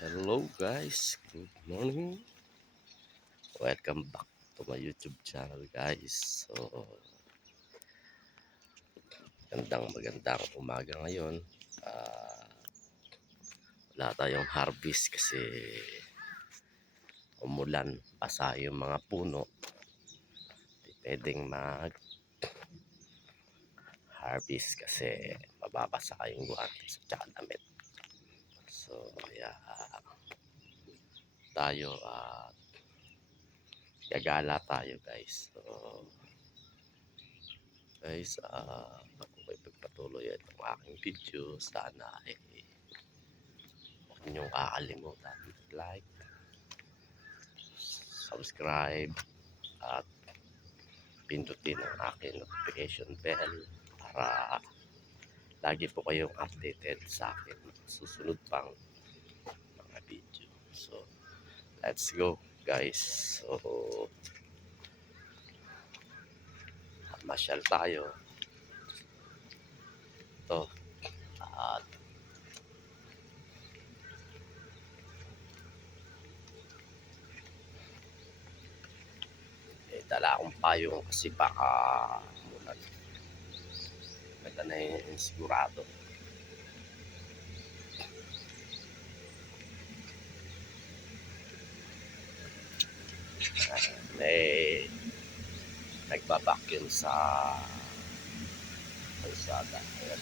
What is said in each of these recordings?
Hello guys, good morning. Welcome back to my YouTube channel guys. So, magandang magandang umaga ngayon. Ah, wala tayong harvest kasi umulan, basa yung mga puno. Di pwedeng mag harvest kasi mababasa yung guantes at damit. So, kaya tayo at gagala tayo guys. So, guys, ah bago ko ipagpatuloy itong aking video, sana ay huwag niyong kakalimutan like, subscribe, at pindutin ang aking notification bell para lagi po kayong updated sa akin susunod pang mga video. So, let's go guys. So, masyal tayo. Ito. At eh, dala akong payong kasi baka mulan. Maganda na yung sigurado. may nagbabakyum sa kalsada. Ayan.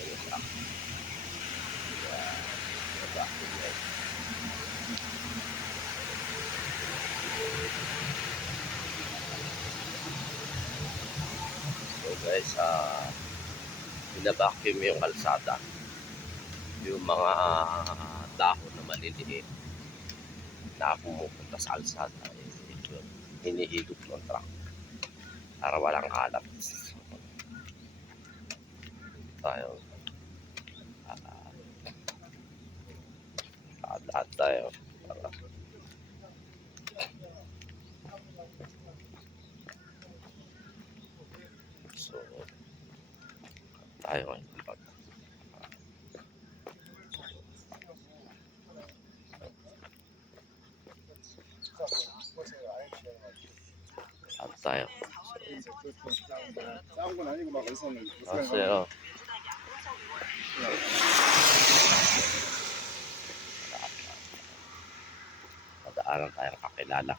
Ayun lang. Kaya, nagbabakyum yan. So guys, ah, binabacuum yung kalsada. Yung mga dahon na maliliit na pumupunta sa kalsada. Eh, hinihigop ng truck para walang kalat. Tayo. Ah, lahat tayo. Para, so, tayo ngayon. At tayo. Ah, Masaya. Oh. Madaanan tayo kakilala.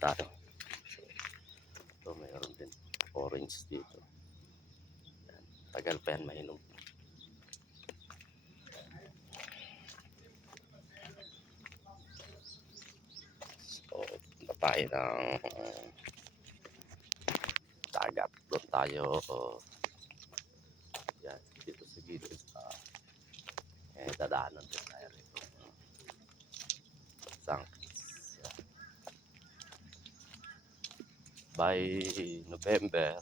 At tayo. Ito mayroon din orange dito. Yan. Tagal pa yan mainom. So, punta tayo ng dagat. Doon tayo. Yan, dito sa gilid. Uh, eh, dadaanan din tayo rito. Sang By November,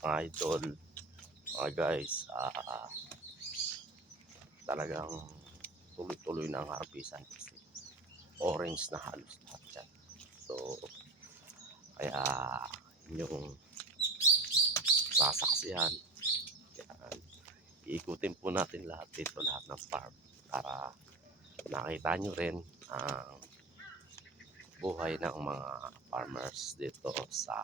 mga idol, mga guys, ah talagang tuloy-tuloy na ang harbisan kasi orange na halos lahat yan. So, kaya yung sasaksihan, yan, iikutin po natin lahat dito, lahat ng farm para nakita nyo rin ang buhay ng mga farmers dito sa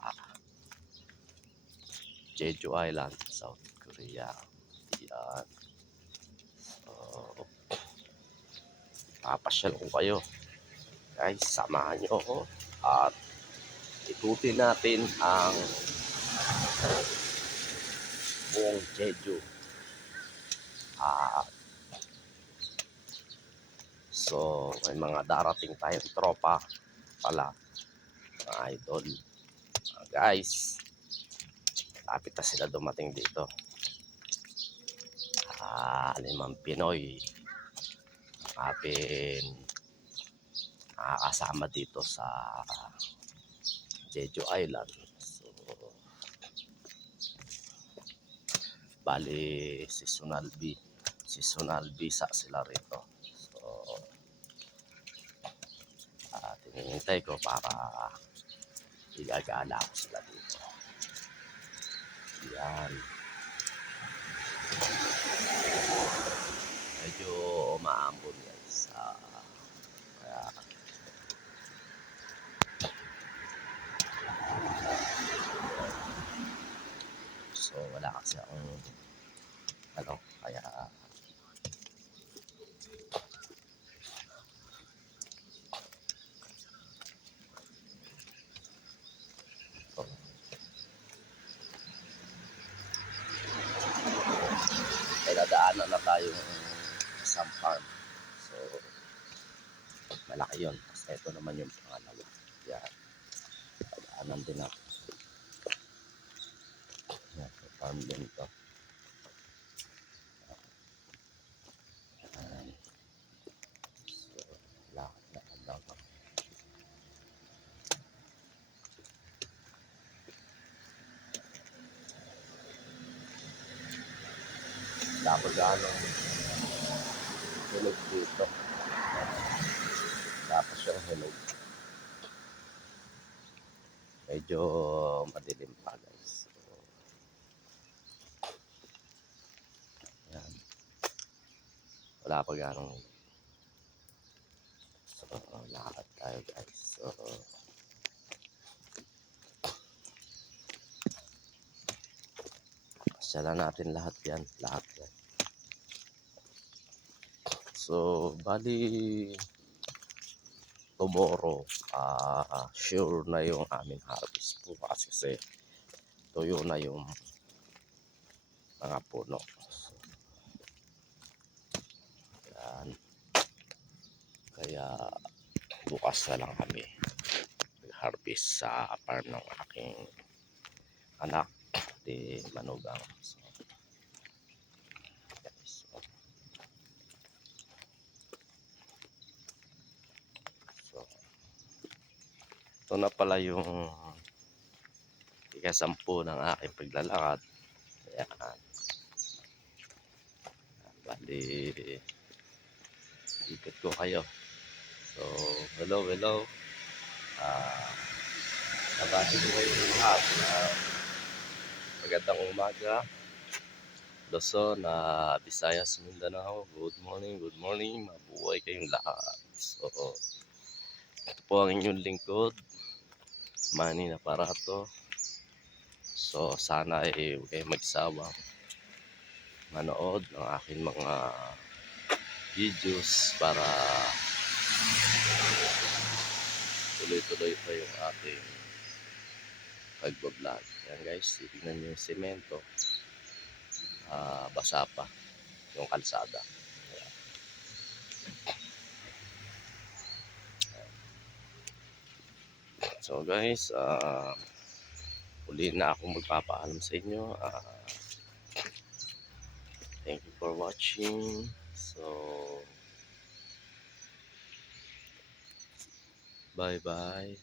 Jeju Island, South Korea. Yan. So, papasyal ko kayo guys samahan nyo ako at ikutin natin ang buong Jeju at so may mga darating tayong tropa pala. Mga idol. Guys lapit na sila dumating dito. Ah limang Pinoy. Atin nakakasama dito sa Jeju Island. So, bali seasonal B, seasonal visa sila rito. So, hinihintay ko para igagala ko sila dito. Yan. Medyo umaambon guys. Ah, kaya So wala kasi akong ano kaya ito. Daanan na tayong isang farm. So malaki yun. Kasi ito naman yung pangalawa. Yan. Daanan din ako. Yan, farm din ito. Ayan. So, lakad na lang ako. Dapat gaano hinog dito. Tapos yung hinog. Medyo madilim pa guys. Yan. Wala pa ganong So, lakad tayo guys. So, Sala natin lahat yan. Lahat yan. So, bali tomorrow, ah sure na yung aming harvest bukas kasi tuyo na yung mga puno. So, yan. Kaya bukas na lang kami harvest sa farm ng aking anak di manugang. So, guys, so, So, ito na pala yung ikasampu ng aking paglalakad. Ayan. Bali, ikot ko kayo. So, hello, hello. Ah, nabati ko kayo lahat na magandang umaga. Luzon, na Visayas, Mindanao. Good morning, good morning. Mabuhay kayong lahat. So, ito po ang inyong lingkod. Manny Naparato. So, sana ay huwag kayong magsawang manood ng aking mga videos para tuloy-tuloy pa yung ating pagbablog. Yan guys, titignan nyo yung semento. Ah, basa pa yung kalsada. Ayan. So guys, ah uli na akong magpapaalam sa inyo. Ah, thank you for watching. So, bye-bye.